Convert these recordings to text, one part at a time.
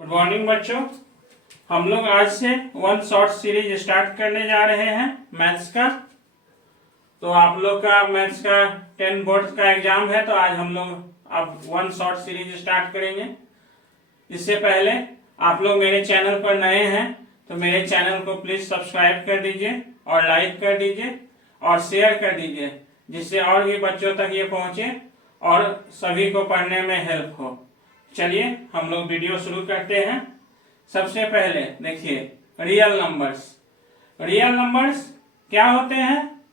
Good morning बच्चों। हम लोग आज से वन शॉर्ट सीरीज स्टार्ट करने जा रहे हैं मैथ्स का। तो आप लोग का मैथ्स का 10 बोर्ड का एग्जाम है, तो आज हम लोग अब वन शॉर्ट सीरीज स्टार्ट करेंगे। इससे पहले आप लोग मेरे चैनल पर नए हैं तो मेरे चैनल को प्लीज सब्सक्राइब कर दीजिए और लाइक कर दीजिए और शेयर कर दीजिए, जिससे और भी बच्चों तक ये पहुंचे और सभी को पढ़ने में हेल्प हो। चलिए हम लोग वीडियो शुरू करते हैं। सबसे पहले देखिए रियल नंबर्स। रियल नंबर्स क्या होते हैं?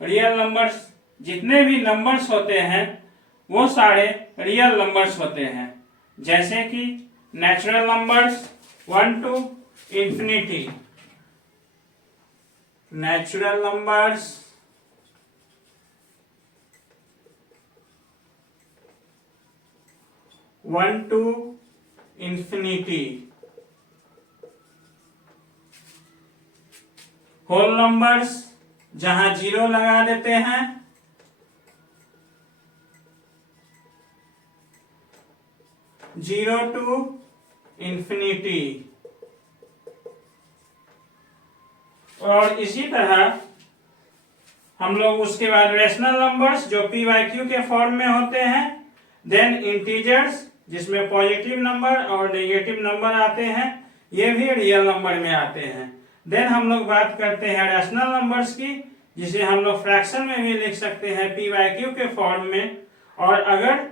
रियल नंबर्स जितने भी नंबर्स होते हैं वो सारे रियल नंबर्स होते हैं, जैसे कि natural numbers 1 to infinity, natural numbers 1 to infinity, whole numbers जहां 0 लगा देते हैं, जीरो टू इंफिनिटी। और इसी तरह हम लोग उसके बाद रेशनल नंबर्स जो पी वाई क्यू के फॉर्म में होते हैं, देन इंटीजर्स जिसमें पॉजिटिव नंबर और नेगेटिव नंबर आते हैं, ये भी रियल नंबर में आते हैं। देन हम लोग बात करते हैं रैशनल नंबर्स की, जिसे हम लोग फ्रैक्शन में भी लिख सकते हैं पी वाई क्यू के फॉर्म में। और अगर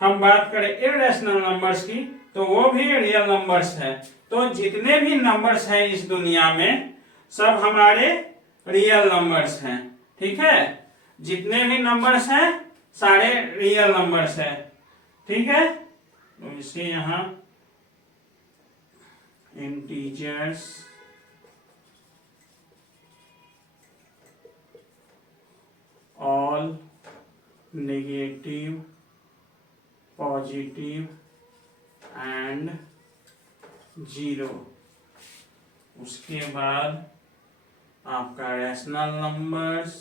हम बात करें इररेशनल नंबर्स की तो वो भी रियल नंबर्स है। तो जितने भी नंबर्स हैं इस दुनिया में सब हमारे रियल नंबर्स हैं, ठीक है। जितने भी नंबर्स हैं सारे रियल नंबर्स हैं, ठीक है। तो इसे यहां integers, all, negative, positive and 0। उसके बाद आपका रैशनल नंबर्स,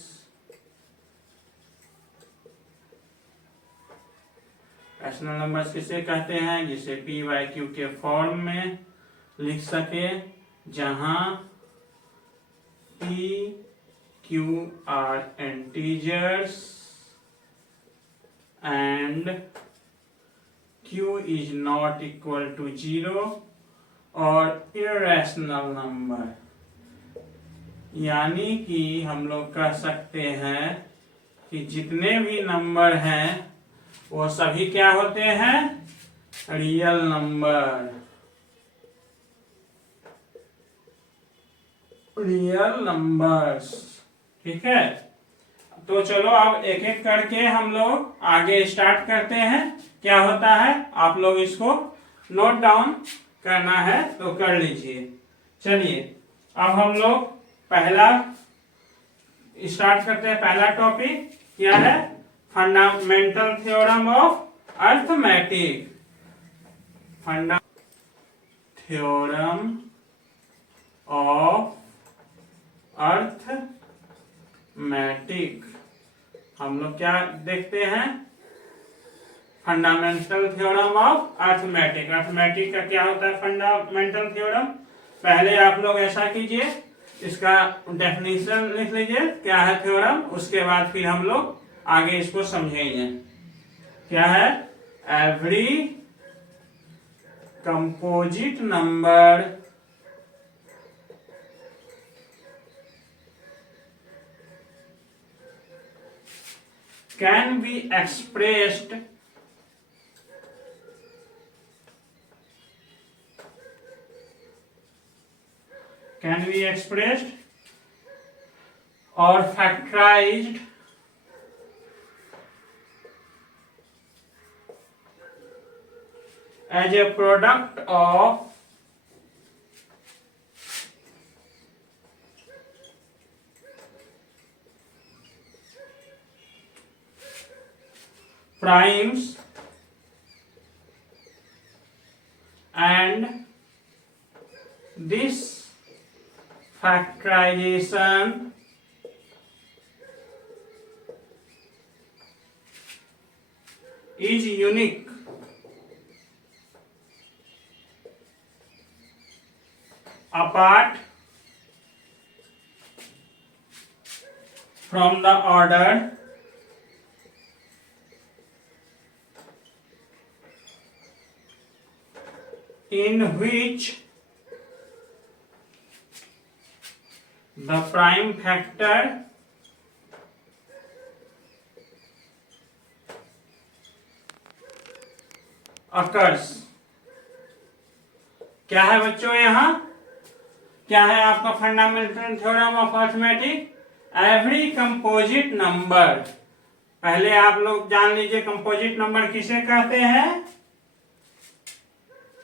रैशनल नंबर्स किसे कहते हैं? जिसे पी वाई क्यू के फॉर्म में लिख सके, जहां P Q R integers and q is not equal to 0 और इररेशनल नंबर, यानी कि हम लोग कह सकते हैं कि जितने भी नंबर हैं वो सभी क्या होते हैं? रियल नंबर, रियल नंबर्स, ठीक है। तो चलो अब एक एक करके हम लोग आगे स्टार्ट करते हैं। क्या होता है आप लोग इसको नोट डाउन करना है तो कर लीजिए। चलिए अब हम लोग पहला स्टार्ट करते हैं। पहला टॉपिक क्या है? Fundamental theorem of arithmetic. Theorem of arithmetic. हम लोग क्या देखते हैं? Fundamental theorem of arithmetic. Arithmetic का क्या होता है? Fundamental theorem. पहले आप लोग ऐसा कीजिए, इसका डेफिनेशन लिख लीजिए क्या है थ्योरम, उसके बाद फिर हम लोग आगे इसको समझेंगे। क्या है? Every composite number can be expressed or factorized as a product of primes and this factorization is unique apart from the order in which the prime factor occurs। क्या है बच्चों यहाँ, क्या है आपका fundamental theorem of arithmetic? Every composite number. पहले आप लोग जान लीजिए कंपोजिट नंबर किसे कहते हैं।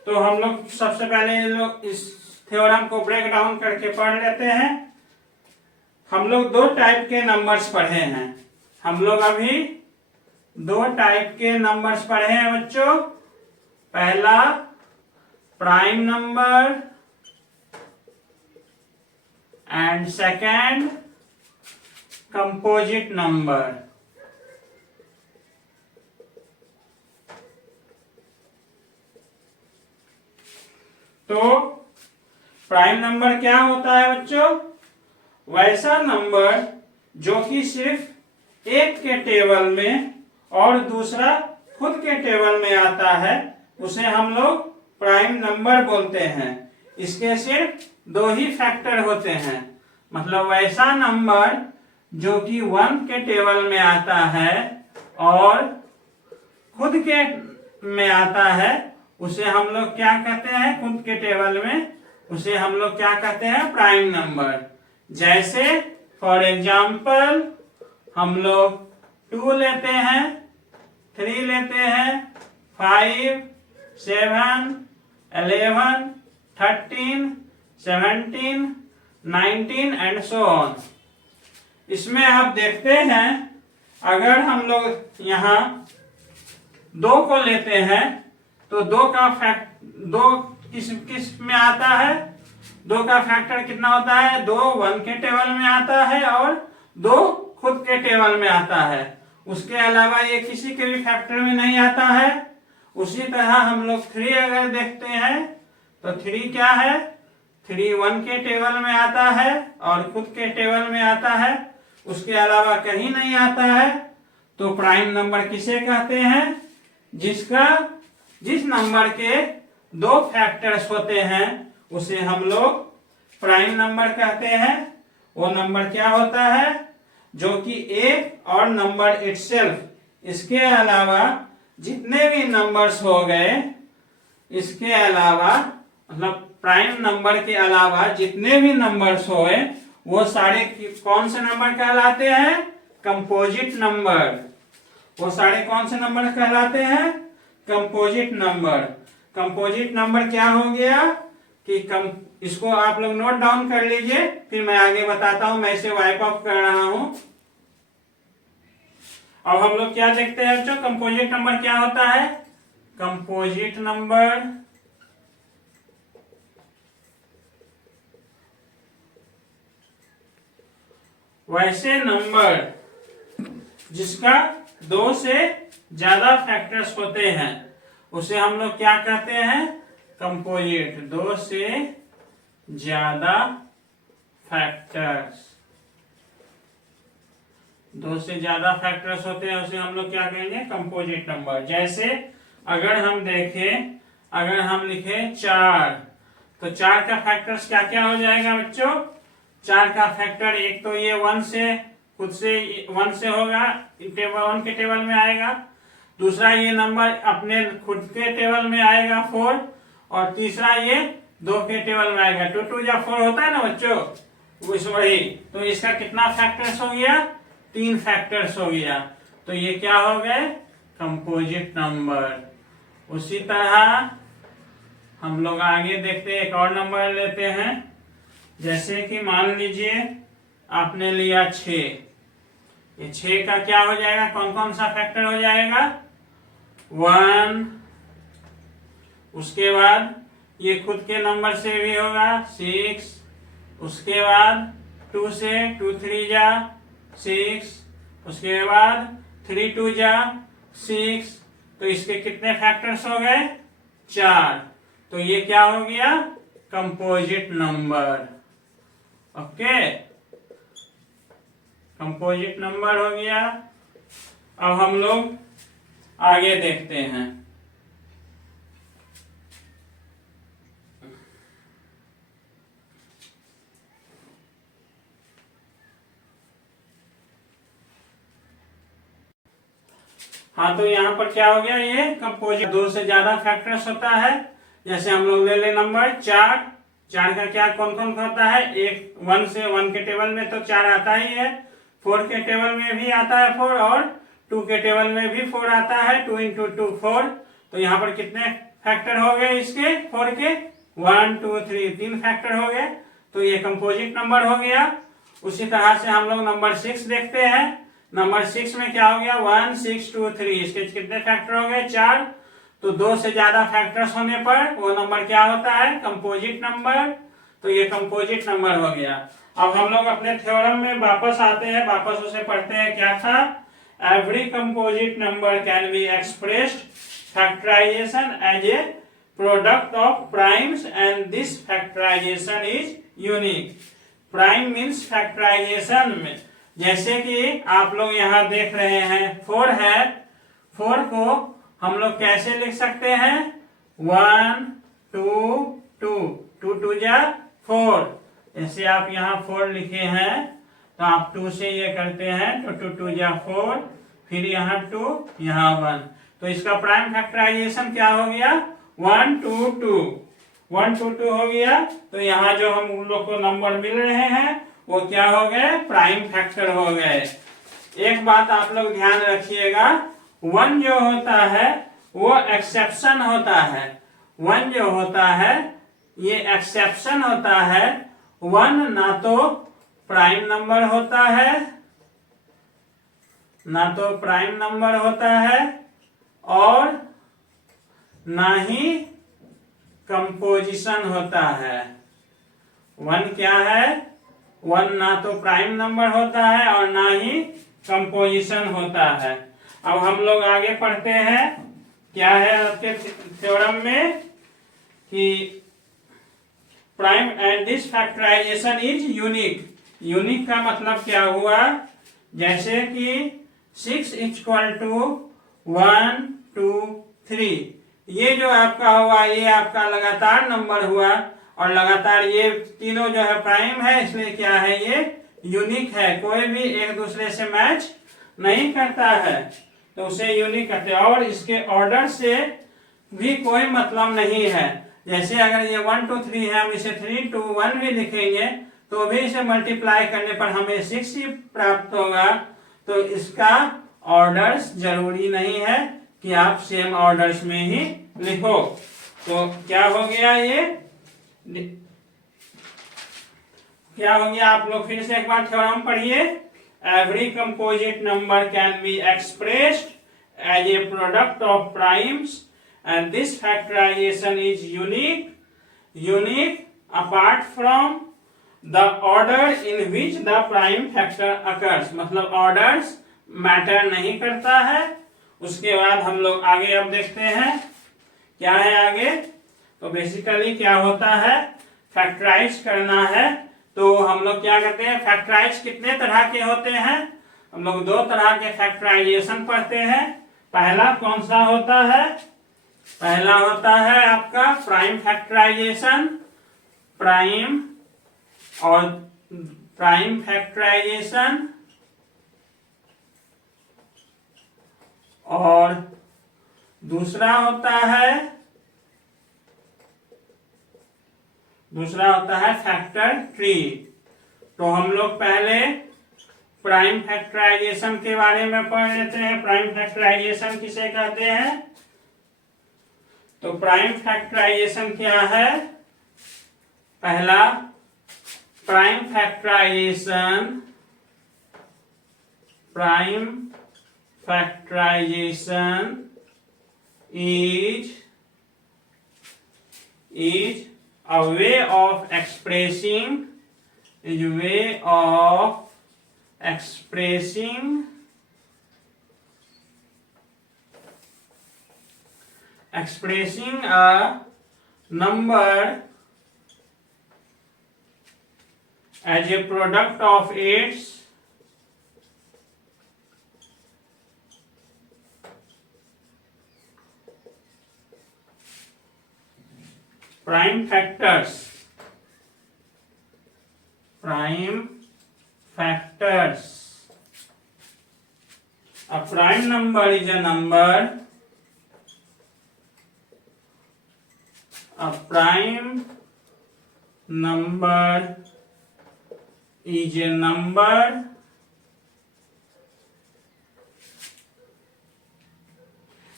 तो हम लोग सबसे पहले लोग इस थ्योरम को ब्रेक डाउन करके पढ़ लेते हैं। हम लोग दो टाइप के नंबर्स पढ़े हैं। हम लोग अभी दो टाइप के नंबर्स पढ़े हैं बच्चों। पहला prime number and second composite number. तो प्राइम नंबर क्या होता है बच्चों? वैसा नंबर जो कि सिर्फ एक के टेबल में और दूसरा खुद के टेबल में आता है, उसे हम लोग प्राइम नंबर बोलते हैं। इसके सिर्फ दो ही फैक्टर होते हैं। मतलब वैसा नंबर जो कि 1 के टेबल में आता है और खुद के में आता है, उसे हम लोग क्या कहते हैं? खुद के टेबल में उसे हम लोग क्या कहते हैं? Prime number. जैसे फॉर एग्जाम्पल हम लोग 2 लेते हैं, 3 लेते हैं, 5, 7, 11, 13, 17, 19 एंड सो ऑन। इसमें आप देखते हैं अगर हम लोग यहाँ 2 को लेते हैं तो 2 किस में आता है? 2 का फैक्टर कितना होता है? 2 1 के टेबल में आता है और 2 खुद के टेबल में आता है। उसके अलावा ये किसी के भी फैक्टर में नहीं आता है। उसी तरह हम लोग 3 अगर देखते हैं तो 3 क्या है? 3 1 के टेबल में आता है और खुद के टेबल में आता है, उसके अलावा कहीं नहीं आता है। तो प्राइम नंबर किसे कहते हैं? जिस नंबर के 2 फैक्टर्स होते हैं उसे हम लोग प्राइम नंबर कहते हैं। वो नंबर क्या होता है? जो कि एक और नंबर इटसेल्फ, इसके अलावा जितने भी नंबर्स हो गए, इसके अलावा मतलब प्राइम नंबर के अलावा जितने भी नंबर्स होए वो सारे कौन से नंबर कहलाते हैं? Composite number. वो सारे कौन से नंबर कहलाते हैं? Composite number. कंपोजिट नंबर क्या हो गया कि इसको आप लोग नोट डाउन कर लीजिए, फिर मैं आगे बताता हूं। मैं इसे वाइप ऑफ कर रहा हूं। अब हम लोग क्या देखते हैं बच्चों? कंपोजिट नंबर क्या होता है? कंपोजिट नंबर वैसे नंबर जिसका 2 से ज्यादा फैक्टर्स होते हैं उसे हम लोग क्या कहते हैं? कंपोजिट। 2 से ज्यादा फैक्टर्स, 2 से ज्यादा फैक्टर्स होते हैं उसे हम लोग क्या कहेंगे? Composite number. जैसे अगर हम देखें, अगर हम लिखें 4, तो 4 का फैक्टर्स क्या क्या हो जाएगा बच्चों? 4 का फैक्टर एक तो ये 1 से खुद से 1 से होगा, 1 के टेबल में आएगा। दूसरा ये नंबर अपने खुद के टेबल में आएगा 4, और तीसरा ये 2 के टेबल में आएगा। 2 2 या 4 होता है ना बच्चों, वही। तो इसका कितना फैक्टर्स हो गया? 3 फैक्टर्स हो गया। तो ये क्या हो गए? Composite number. उसी तरह हम लोग आगे देखते हैं, एक और नंबर लेते हैं। जैसे कि मान लीजिए आपने लिया 6, ये 6 का क्या हो जाएगा? कौन कौन सा फैक्टर हो जाएगा? 1, उसके बाद ये खुद के नंबर से भी होगा 6, उसके बाद 2 से 2 3 जा 6, उसके बाद 3 2 जा 6। तो इसके कितने फैक्टर्स हो गए? 4। तो ये क्या हो गया? Composite number. Okay, composite number हो गया। अब हम लोग आगे देखते हैं। हाँ, तो यहाँ पर क्या हो गया, ये कंपोजिट, दो से ज्यादा फैक्टर्स होता है। जैसे हम लोग ले ले नंबर 4, 4 का क्या कौन कौन होता है, एक 1 से 1 के टेबल में तो 4 आता ही है, 4 के टेबल में भी आता है 4, और 2 के टेबल में भी 4 आता है, 2 इंटू 2 4। तो यहाँ पर कितने फैक्टर हो गए इसके, 4 के, 1 2 3, 3 फैक्टर हो गए। तो ये कंपोजिट नंबर हो गया। उसी तरह से हम लोग नंबर 6 देखते हैं। नंबर 6 में क्या हो गया, 1 6 2 3, इसके कितने फैक्टर हो गए, 4। तो 2 से ज्यादा फैक्टर्स होने पर वो नंबर क्या होता है, कंपोजिट नंबर। तो ये कंपोजिट नंबर हो गया। अब हम लोग अपने थ्योरम में वापस आते हैं, वापस उसे पढ़ते हैं। क्या था, every composite number can be expressed factorisation as a product of primes and this factorisation is unique. Prime means factorisation में, जैसे कि आप लोग यहाँ देख रहे हैं 4 है, 4 को हम लोग कैसे लिख सकते हैं, 1 2 2, 2 2 जा 4। जैसे आप यहाँ 4 लिखे हैं तो आप 2 से ये करते हैं तो 2 2 जा 4, फिर यहाँ 2 यहाँ 1। तो इसका प्राइम फैक्टराइजेशन क्या हो गया, 1 2 2, 1 2 2 हो गया। तो यहाँ जो हम उन लोग को नंबर मिल रहे हैं वो क्या हो गए, प्राइम फैक्टर हो गए। एक बात आप लोग ध्यान रखिएगा, 1 जो होता है वो एक्सेप्शन होता है। 1 जो होता है ये एक्सेप्शन होता है। 1 ना तो प्राइम नंबर होता है, ना तो प्राइम नंबर होता है, और ना ही कंपोजिशन होता है। 1 क्या है, 1 ना तो प्राइम नंबर होता है और ना ही कंपोजिशन होता है। अब हम लोग आगे पढ़ते हैं। क्या है आपके थ्योरम में कि prime and this factorisation is unique. Unique का मतलब क्या हुआ, जैसे कि 6 इक्वल टू 1 2 3, ये जो आपका हुआ ये आपका लगातार नंबर हुआ, और लगातार ये तीनों जो है प्राइम है, इसलिए क्या है, ये यूनिक है। कोई भी एक दूसरे से मैच नहीं करता है, तो उसे यूनिक कहते हैं। और इसके ऑर्डर से भी कोई मतलब नहीं है। जैसे अगर ये 1 2 3 है, हम इसे 3 2 1 भी लिखेंगे तो भी इसे मल्टीप्लाई करने पर हमें 6 ही प्राप्त होगा। तो इसका ऑर्डर्स जरूरी नहीं है कि आप सेम ऑर्डर्स में ही लिखो। तो क्या हो गया, ये क्या हो गया, आप लोग फिर से एक बार थ्योरम पढ़िए। Every composite number can be expressed as a product of primes and this factorisation is unique apart from the order in which the prime factor occurs. मतलब ऑर्डर्स मैटर नहीं करता है। उसके बाद हम लोग आगे अब देखते हैं क्या है आगे। तो बेसिकली क्या होता है, फैक्टराइज करना है तो हम लोग क्या करते हैं, फैक्टराइज कितने तरह के होते हैं, हम लोग 2 तरह के फैक्टराइजेशन पढ़ते हैं। पहला कौन सा होता है, पहला होता है आपका प्राइम फैक्टराइजेशन, प्राइम और प्राइम फैक्टराइजेशन, और दूसरा होता है फैक्टर ट्री। तो हम लोग पहले प्राइम फैक्टराइजेशन के बारे में पढ़ लेते हैं। प्राइम फैक्टराइजेशन किसे कहते हैं, तो प्राइम फैक्टराइजेशन क्या है, पहला prime factorisation is a way of expressing a number as a product of its prime factors. A prime number is a number. A prime number is a number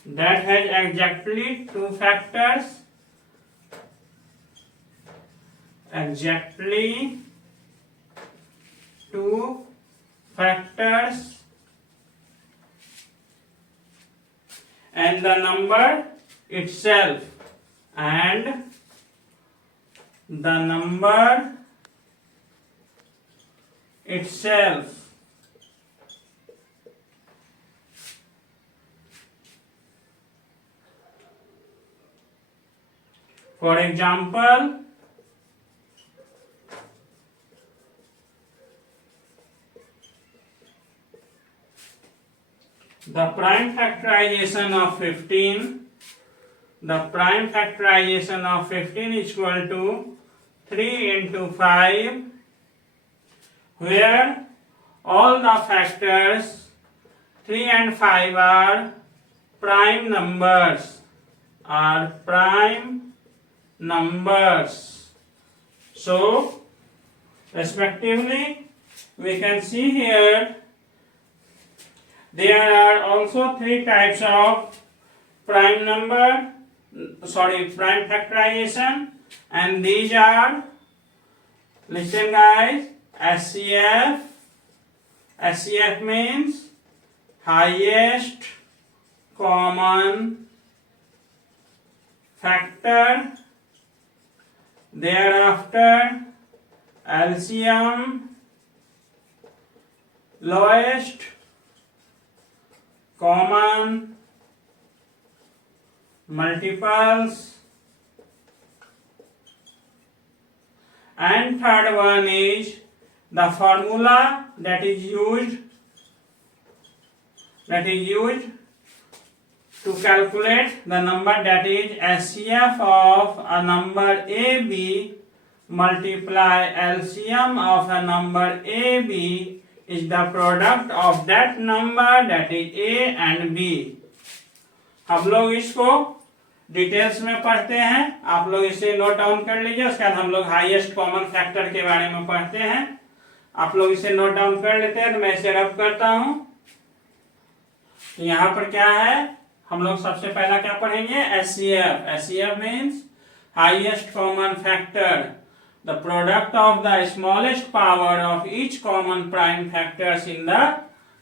that has exactly two factors. Exactly two factors, and the number itself, and the number itself. For example, the prime factorization of 15, the prime factorization of 15 is equal to 3 into 5, where all the factors 3 and 5 are prime numbers, So, respectively, we can see here there are also three types of prime factorization, and these are, listen guys, SCF. SCF means highest common factor. Thereafter, LCM, lowest common multiples, and third one is the formula that is used to calculate the number, that is SCF of a number AB multiply LCM of a number AB is the product of that number, that is A and B. हम लोग इसको details में पढ़ते हैं, आप लोग इसे note down कर लीजिए। उसके बाद हम लोग हाईएस्ट कॉमन फैक्टर के बारे में पढ़ते हैं। आप लोग इसे नोट डाउन कर लेते हैं, तो मैं इसे रब करता हूं। यहाँ पर क्या है, हम लोग सबसे पहला क्या पढ़ेंगे, SCF. SCF means highest common factor, the product of the smallest power of each common prime factors in the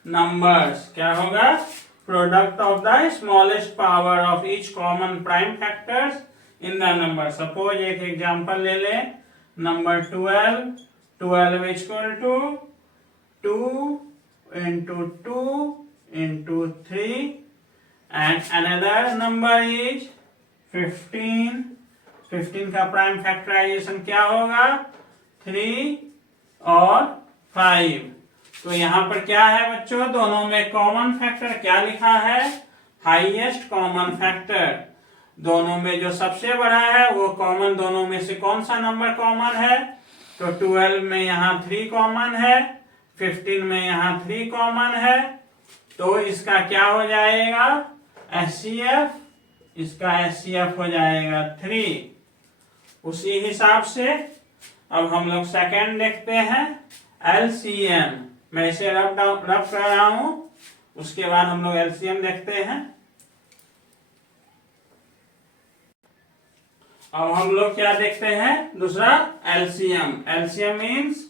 numbers. क्या होगा, product of the smallest power of each common prime factors in the number. Suppose एक example ले ले, number 12 is equal to 2 into 2 into 3, and another number is 15. 15 का prime factorisation क्या होगा, 3 और 5। तो यहाँ पर क्या है बच्चों, दोनों में कॉमन फैक्टर क्या लिखा है, हाईएस्ट कॉमन फैक्टर। दोनों में जो सबसे बड़ा है वो कॉमन, दोनों में से कौन सा नंबर कॉमन है, तो 12 में यहाँ 3 कॉमन है, 15 में यहाँ 3 कॉमन है, तो इसका क्या हो जाएगा, SCF, इसका SCF हो जाएगा 3। उसी हिसाब से अब हम लोग सेकेंड देखते हैं, LCM। मैं इसे रब कर रहा हूं, उसके बाद हम लोग LCM देखते हैं। अब हम लोग क्या देखते हैं, दूसरा LCM। LCM means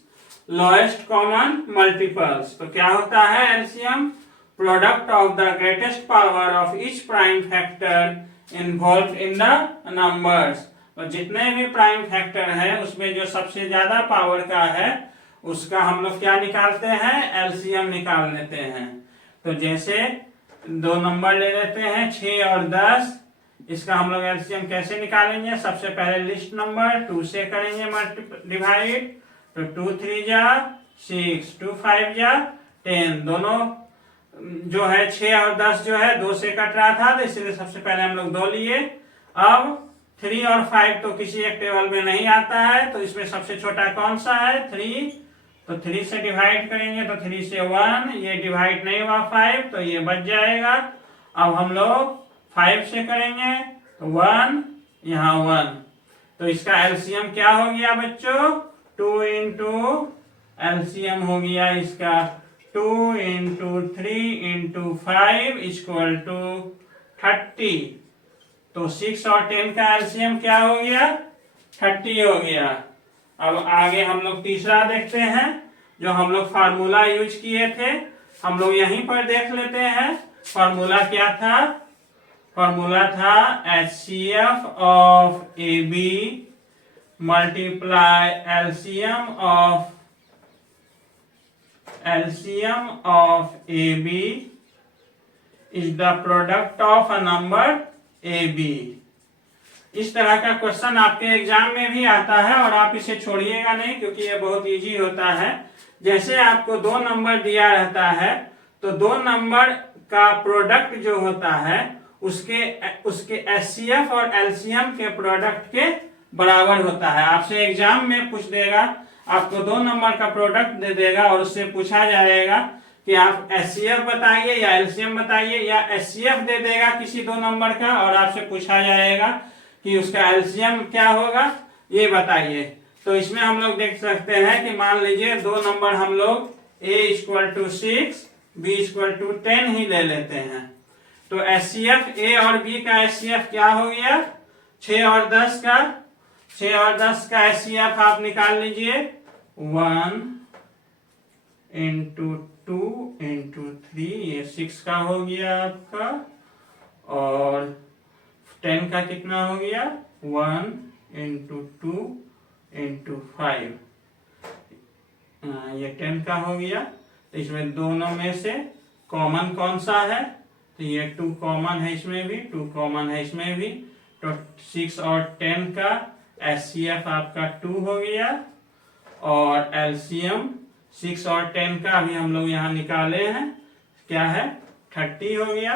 lowest common multiples. तो क्या होता है LCM, product of the greatest power of each prime factor involve in the numbers. तो जितने भी प्राइम फैक्टर है उसमें जो सबसे ज्यादा पावर का है उसका हम लोग क्या निकालते हैं, LCM निकाल लेते हैं। तो जैसे दो नंबर ले लेते हैं 6 और 10, इसका हम लोग LCM कैसे निकालेंगे, सबसे पहले लिस्ट नंबर 2 से करेंगे डिवाइड, तो 2 3 जा 6, 2 5 जा 10, दोनों जो है 6 और 10 जो है 2 से कट रहा था, तो इसलिए सबसे पहले हम लोग 2 लिए। अब 3 और 5 तो किसी एक टेबल में नहीं आता है, तो इसमें सबसे छोटा कौन सा है 3, तो 3 से डिवाइड करेंगे तो 3 से 1, ये डिवाइड नहीं हुआ 5 तो ये बच जाएगा। अब हम लोग 5 से करेंगे तो 1, यहाँ 1, तो इसका एलसीएम क्या हो गया बच्चों 2 इंटू एलसीएम हो गया इसका 2 इंटू 3 इंटू 5 इक्वल टू 30। तो 6 और 10 का एलसीएम क्या हो गया 30 हो गया। अब आगे हम लोग तीसरा देखते हैं, जो हम लोग फार्मूला यूज किए थे, हम लोग यहीं पर देख लेते हैं। फार्मूला क्या था, फार्मूला था HCF of AB multiply LCM of AB is the product of a number AB। इस तरह का क्वेश्चन आपके एग्जाम में भी आता है और आप इसे छोड़िएगा नहीं, क्योंकि ये बहुत इजी होता है। जैसे आपको 2 नंबर दिया रहता है, तो 2 नंबर का प्रोडक्ट जो होता है उसके HCF और LCM के प्रोडक्ट के बराबर होता है। आपसे एग्जाम में पूछ देगा, आपको 2 नंबर का प्रोडक्ट दे देगा और उससे पूछा जाएगा कि आप HCF बताइए या LCM बताइए, या HCF दे देगा किसी 2 नंबर का और आपसे पूछा जाएगा कि उसका LCM क्या होगा ये बताइए। तो इसमें हम लोग देख सकते हैं कि मान लीजिए 2 नंबर हम लोग A = 6, B = 10 ही ले लेते हैं। तो HCF A और B का HCF क्या हो गया 6 और 10 का, 6 और 10 का HCF आप निकाल लीजिए 1 इंटू 2 इंटू 3, ये 6 का हो गया आपका, और 10 का कितना हो गया 1 इंटू 2 इंटू 5, ये 10 का हो गया। तो इसमें दोनों में से कॉमन कौन सा है, तो ये 2 कॉमन है, इसमें भी 2 कॉमन है, इसमें भी। तो 6 और 10 का HCF आपका 2 हो गया, और LCM 6 और 10 का अभी हम लोग यहाँ निकाले हैं, क्या है 30 हो गया।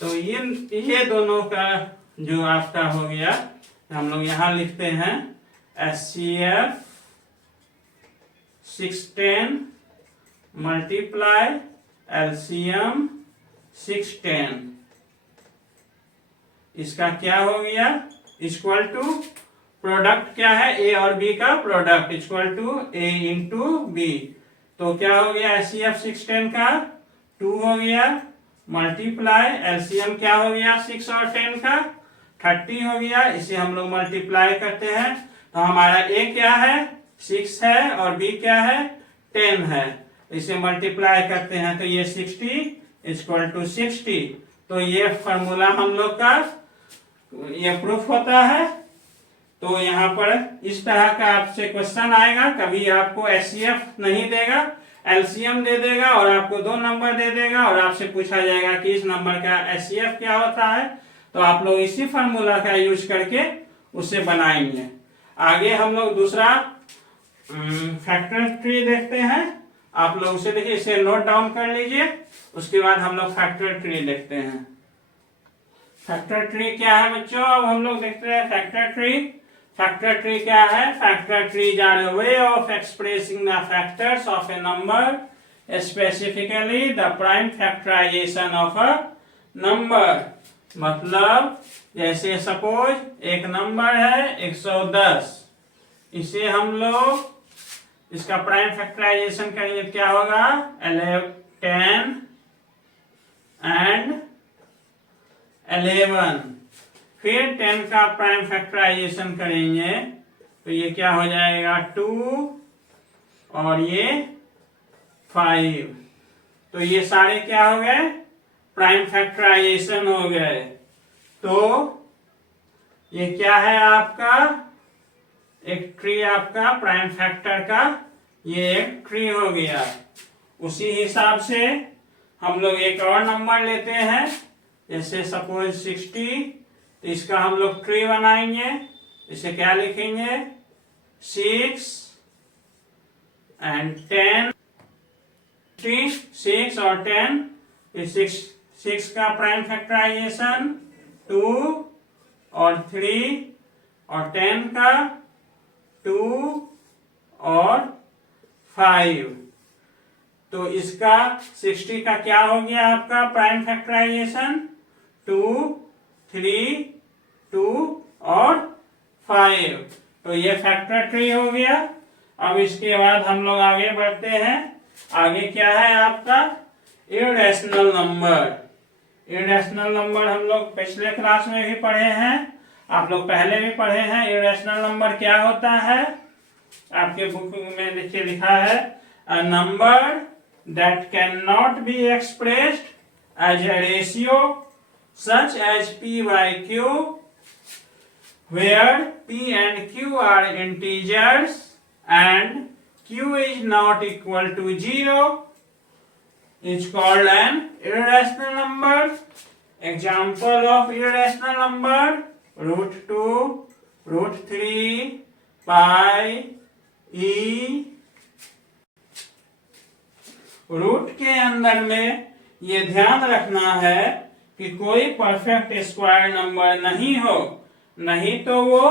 तो ये दोनों का जो आपका हो गया, हम लोग यहाँ लिखते हैं HCF 610 मल्टीप्लाई LCM 610, इसका क्या हो गया इक्वल टू प्रोडक्ट क्या है A और B का product equal to A into B। तो क्या हो गया HCF 610 का 2 हो गया, मल्टीप्लाई LCM क्या हो गया 6 और 10 का 30 हो गया। इसे हम लोग मल्टीप्लाई करते हैं तो हमारा A क्या है 6 है और B क्या है 10 है। इसे मल्टीप्लाई करते हैं तो ये 60 इक्वल टू 60। तो ये फॉर्मूला हम लोग का ये प्रूफ होता है। तो यहाँ पर इस तरह का आपसे क्वेश्चन आएगा, कभी आपको HCF नहीं देगा, LCM दे देगा और आपको 2 नंबर दे देगा और आपसे पूछा जाएगा कि इस नंबर का HCF क्या होता है। तो आप लोग इसी फॉर्मूला का यूज करके उसे बनाएंगे। आगे हम लोग दूसरा फैक्टर ट्री देखते हैं। आप लोग उसे देखिए, इसे नोट डाउन कर लीजिए, उसके बाद हम लोग फैक्टर ट्री देखते हैं। फैक्टर ट्री क्या है बच्चों, अब हम लोग देखते हैं फैक्टर ट्री। फैक्टर ट्री क्या है, factor trees are a way of expressing the factors of a number, specifically the prime factorization of a number। मतलब जैसे सपोज एक नंबर है 110, इसे हम लोग इसका प्राइम फैक्टराइजेशन करेंगे, क्या होगा 10 and 11। फिर 10 का प्राइम फैक्टराइजेशन करेंगे तो ये क्या हो जाएगा 2 और ये 5। तो ये सारे क्या हो गए प्राइम फैक्टराइजेशन हो गए। तो ये क्या है आपका एक ट्री, आपका प्राइम फैक्टर का ये एक ट्री हो गया। उसी हिसाब से हम लोग एक और नंबर लेते हैं, जैसे सपोज 60, तो इसका हम लोग ट्री बनाएंगे। इसे क्या लिखेंगे 6 एंड 10, 6 और 10, 6 का प्राइम फैक्टराइजेशन 2 और 3 और 10 का 2 और 5। तो इसका 60 का क्या हो गया आपका प्राइम फैक्टराइजेशन 2, 3, 2 और 5। तो ये फैक्टर ट्री हो गया। अब इसके बाद हम लोग आगे बढ़ते हैं। आगे क्या है आपका इरेशनल नंबर। इरेशनल नंबर हम लोग पिछले क्लास में भी पढ़े हैं, आप लोग पहले भी पढ़े हैं। इरेशनल नंबर क्या होता है, आपके बुक में नीचे लिखा है a number that can not be expressed as a ratio such as p/q where p and q are integers and q is not equal to 0 is called an irrational number. Example of irrational number √2, √3, pi, e। Root के अंदर में ये ध्यान रखना है कि कोई perfect square number नहीं हो, नहीं तो वो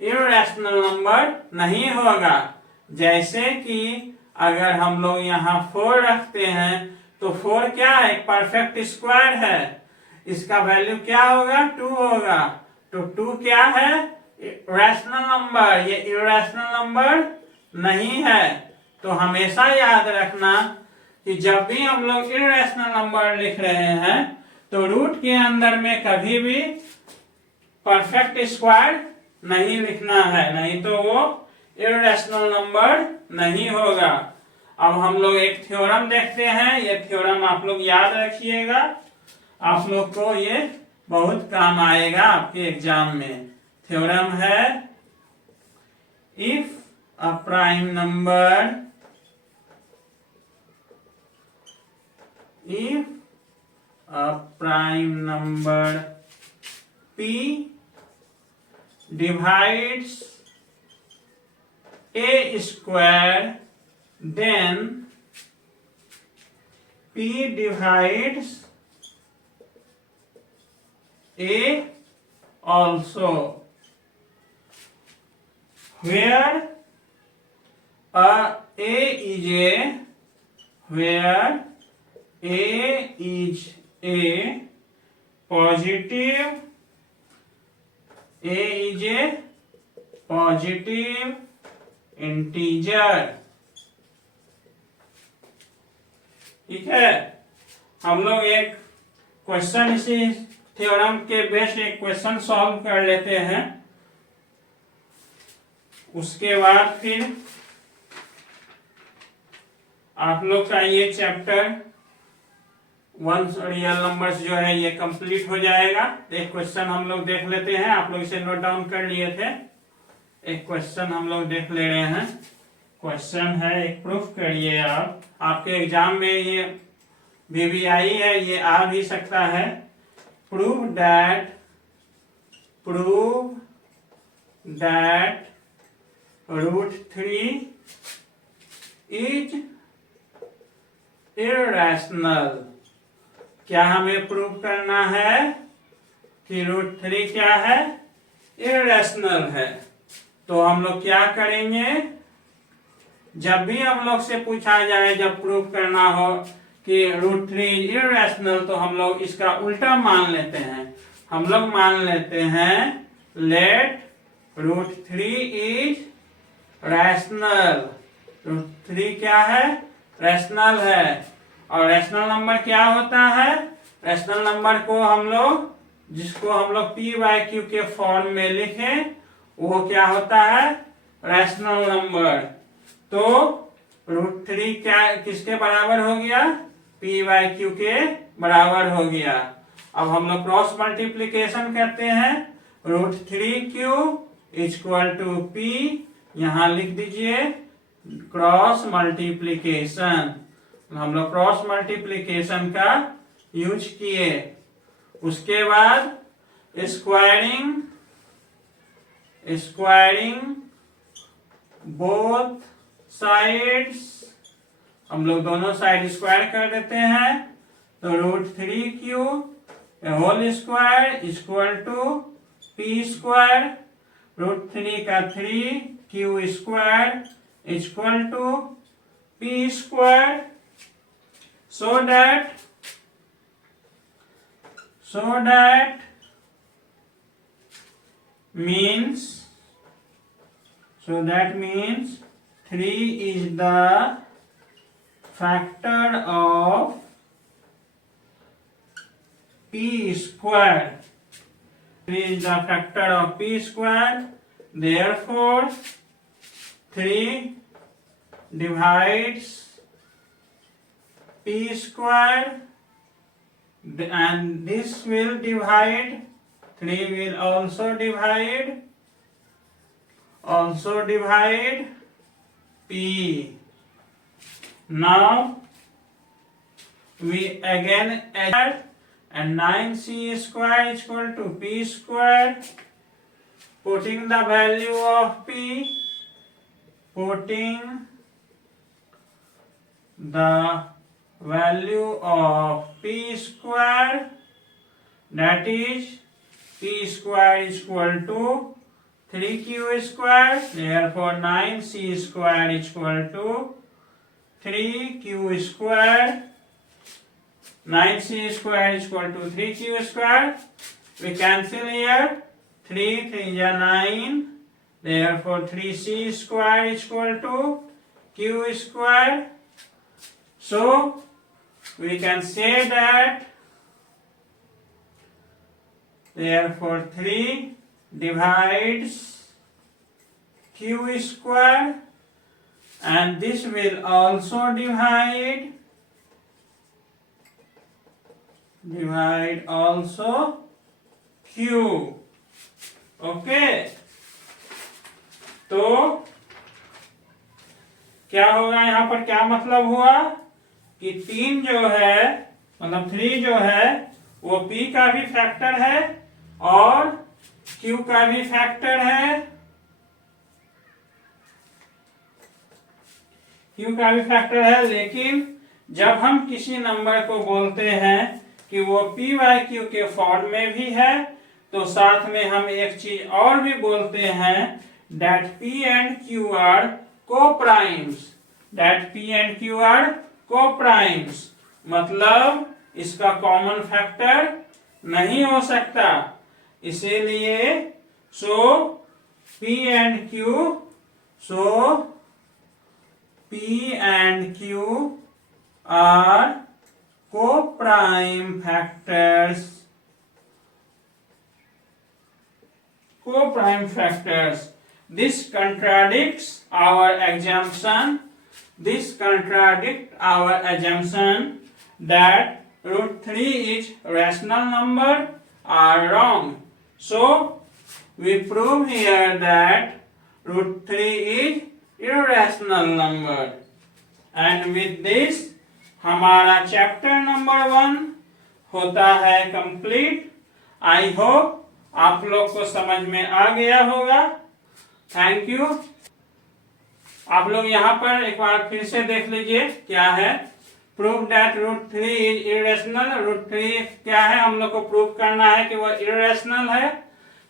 इरेशनल नंबर नहीं होगा। जैसे कि अगर हम लोग यहाँ 4 रखते हैं तो 4 क्या है, एक परफेक्ट स्क्वायर है, इसका वैल्यू क्या होगा 2 होगा। तो 2 क्या है रैशनल नंबर, ये इरेशनल नंबर नहीं है। तो हमेशा याद रखना कि जब भी हम लोग इरेशनल नंबर लिख रहे हैं तो रूट के अंदर में कभी भी परफेक्ट स्क्वायर नहीं लिखना है, नहीं तो वो इरेशनल नंबर नहीं होगा। अब हम लोग एक थ्योरम देखते हैं। ये थ्योरम आप लोग याद रखिएगा, आप लोग को ये बहुत काम आएगा आपके एग्जाम में। थ्योरम है if a prime number p divides a square, then p divides a also, where a is a positive integer। ठीक है, हम लोग एक क्वेश्चन इसी थ्योरम के बेस्ड एक क्वेश्चन सॉल्व कर लेते हैं। उसके बाद फिर आप लोग का ये चैप्टर 1 रियल नंबर्स जो है ये कंप्लीट हो जाएगा। एक क्वेश्चन हम लोग देख लेते हैं, आप लोग इसे नोट डाउन कर लिए थे। एक क्वेश्चन हम लोग देख ले रहे हैं। क्वेश्चन है, एक प्रूफ करिए आप, आपके एग्जाम में ये भी आई है, ये आ भी सकता है। Prove that √3 is irrational. क्या हमें प्रूव करना है कि √3 क्या है, इरेशनल है। तो हम लोग क्या करेंगे, जब भी हम लोग से पूछा जाए, जब प्रूव करना हो कि √3 इरेशनल, तो हम लोग इसका उल्टा मान लेते हैं। हम लोग मान लेते हैं लेट √3 इज रैशनल। √3 क्या है, रैशनल है। और रैशनल नंबर क्या होता है, रैशनल नंबर को हम लोग, जिसको हम लोग p/q के फॉर्म में लिखें, वो क्या होता है, रैशनल नंबर। तो √3 क्या किसके बराबर हो गया, p/q के बराबर हो गया। अब हम लोग क्रॉस मल्टीप्लीकेशन करते हैं। √3q = p, यहां लिख दीजिए क्रॉस मल्टीप्लीकेशन। हम लोग क्रॉस मल्टीप्लीकेशन का यूज किए। उसके बाद स्क्वायरिंग बोथ साइड्स, हम लोग दोनों साइड स्क्वायर कर देते हैं, तो √3q whole square equal to p square, √3 का 3 q square equal to p square, so that means 3 is the factor of p square. 3 is the factor of p square. Therefore, 3 divides p square, and this will divide, 3 will also divide p. Now we again add, and 9c square is equal to p square, putting the value of p, square, that is p square is equal to 3q square, therefore 9c square is equal to 3q square, 9c square is equal to 3q square, we cancel here, 3 3 is 9, therefore 3c square is equal to q square. So we can say that therefore 3 divides q square, and this will also divide also q. Okay, तो क्या होगा यहाँ पर, क्या मतलब हुआ कि 3 जो है, मतलब 3 जो है वो p का भी फैक्टर है और q का भी फैक्टर है, q का भी फैक्टर है। लेकिन जब हम किसी नंबर को बोलते हैं कि वो p बाय q के फॉर्म में भी है, तो साथ में हम एक चीज और भी बोलते हैं, that p and q are co-primes, मतलब इसका कॉमन फैक्टर नहीं हो सकता, इसीलिए p and q are co-prime factors. This contradicts our assumption that √3 is rational number are wrong. So we prove here that √3 is irrational number, and with this हमारा chapter number 1 होता है complete. I hope आप लोग को समझ में आ गया होगा। Thank you. आप लोग यहाँ पर एक बार फिर से देख लीजिए क्या है, प्रूव दैट √3 इज इरेशनल। √3 क्या है, हम लोग को प्रूव करना है कि वह इरेशनल है।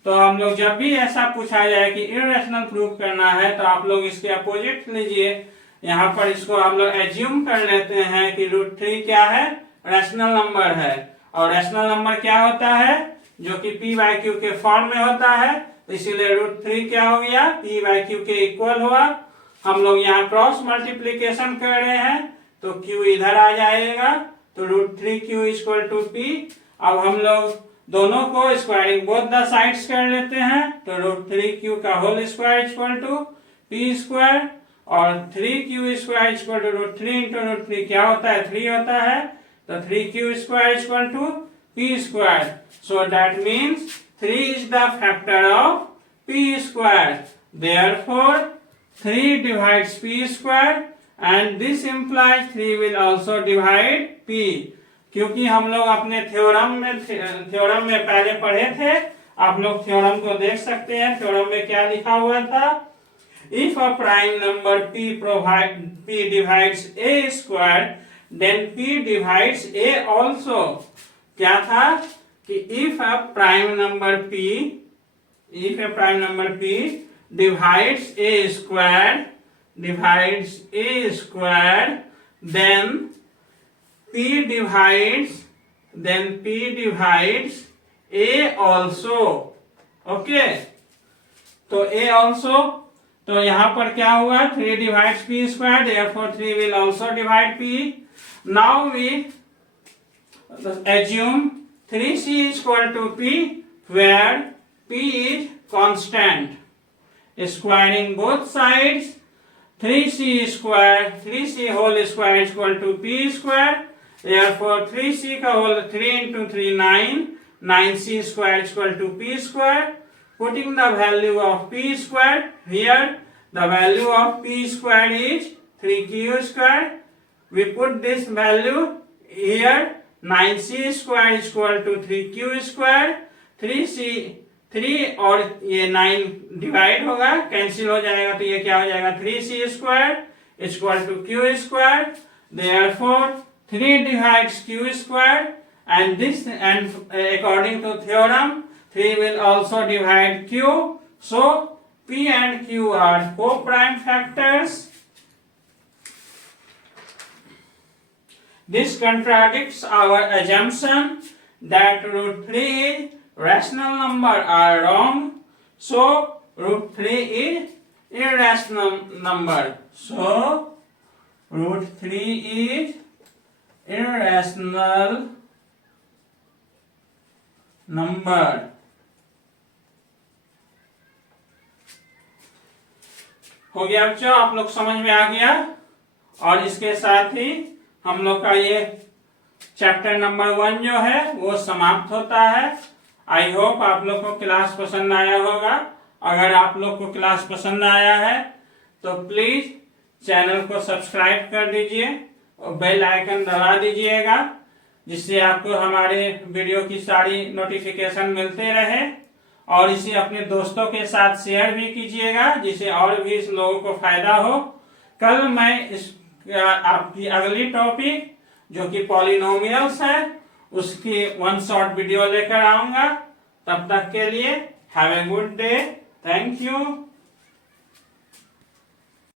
तो हम लोग जब भी ऐसा पूछा जाए कि इरेशनल प्रूव करना है, तो आप लोग इसके अपोजिट लीजिए। यहाँ पर इसको हम लोग एज्यूम कर लेते हैं कि √3 क्या है, रैशनल नंबर है। और रैशनल नंबर क्या होता है, जो कि p बाय क्यू के फॉर्म में होता है, तो इसीलिए √3 क्या हो गया, p बाय क्यू के इक्वल हुआ। हम लोग यहाँ क्रॉस मल्टीप्लीकेशन कर रहे हैं, तो q इधर आ जाएगा, तो √3q इक्वल टू p। अब हम लोग दोनों को स्क्वायरिंग बोथ द साइड्स कर लेते हैं, तो √3q का whole square equal to p square, और 3q square equal to √3 into √3 क्या होता है, 3 होता है, तो 3q square equal to p square. So that means 3 is the factor of p square, therefore 3 divides p square, and this implies 3 will also divide p। क्योंकि हम लोग अपने थ्योरम में पहले पढ़े थे, आप लोग थ्योरम को देख सकते हैं। थ्योरम में क्या लिखा हुआ था, If a prime number p divides a square, then p divides a also. क्या था कि if a prime number p divides a square, then p divides a also. Okay, तो a also, तो यहां पर क्या हुआ, 3 divides p square, therefore 3 will also divide p. Now we assume 3c is equal to p, where p is constant. Squaring both sides, 3c whole square is equal to p square. Therefore 3c का whole 3 into 3 9c square is equal to p square. Putting the value of p square here, the value of p square is 3q square. We put this value here, 9c square is equal to 3q square. 3 और ये 9 divide होगा, cancel हो जाएगा, तो ये क्या हो जाएगा, 3c square is equal to q square. Therefore 3 divides q square, and according to theorem 3 will also divide q. So p and q are co-prime factors. This contradicts our assumption that root 3 rational number are wrong. So root 3 is irrational number. So root 3 is irrational number. हो गया बच्चों, आप लोग समझ में आ गया। और इसके साथ ही हम लोग का ये चैप्टर नंबर 1 जो है वो समाप्त होता है। आई होप आप लोग को क्लास पसंद आया होगा। अगर आप लोग को क्लास पसंद आया है तो प्लीज चैनल को सब्सक्राइब कर दीजिए और बेल आइकन दबा दीजिएगा, जिससे आपको हमारे वीडियो की सारी नोटिफिकेशन मिलते रहे। और इसे अपने दोस्तों के साथ शेयर भी कीजिएगा, जिससे और भी इस लोगों को फायदा हो। कल मैं इस आपकी अगली टॉपिक जो कि पॉलिनोमियल्स है उसकी 1 शॉर्ट वीडियो लेकर आऊंगा। तब तक के लिए have a good day, thank you.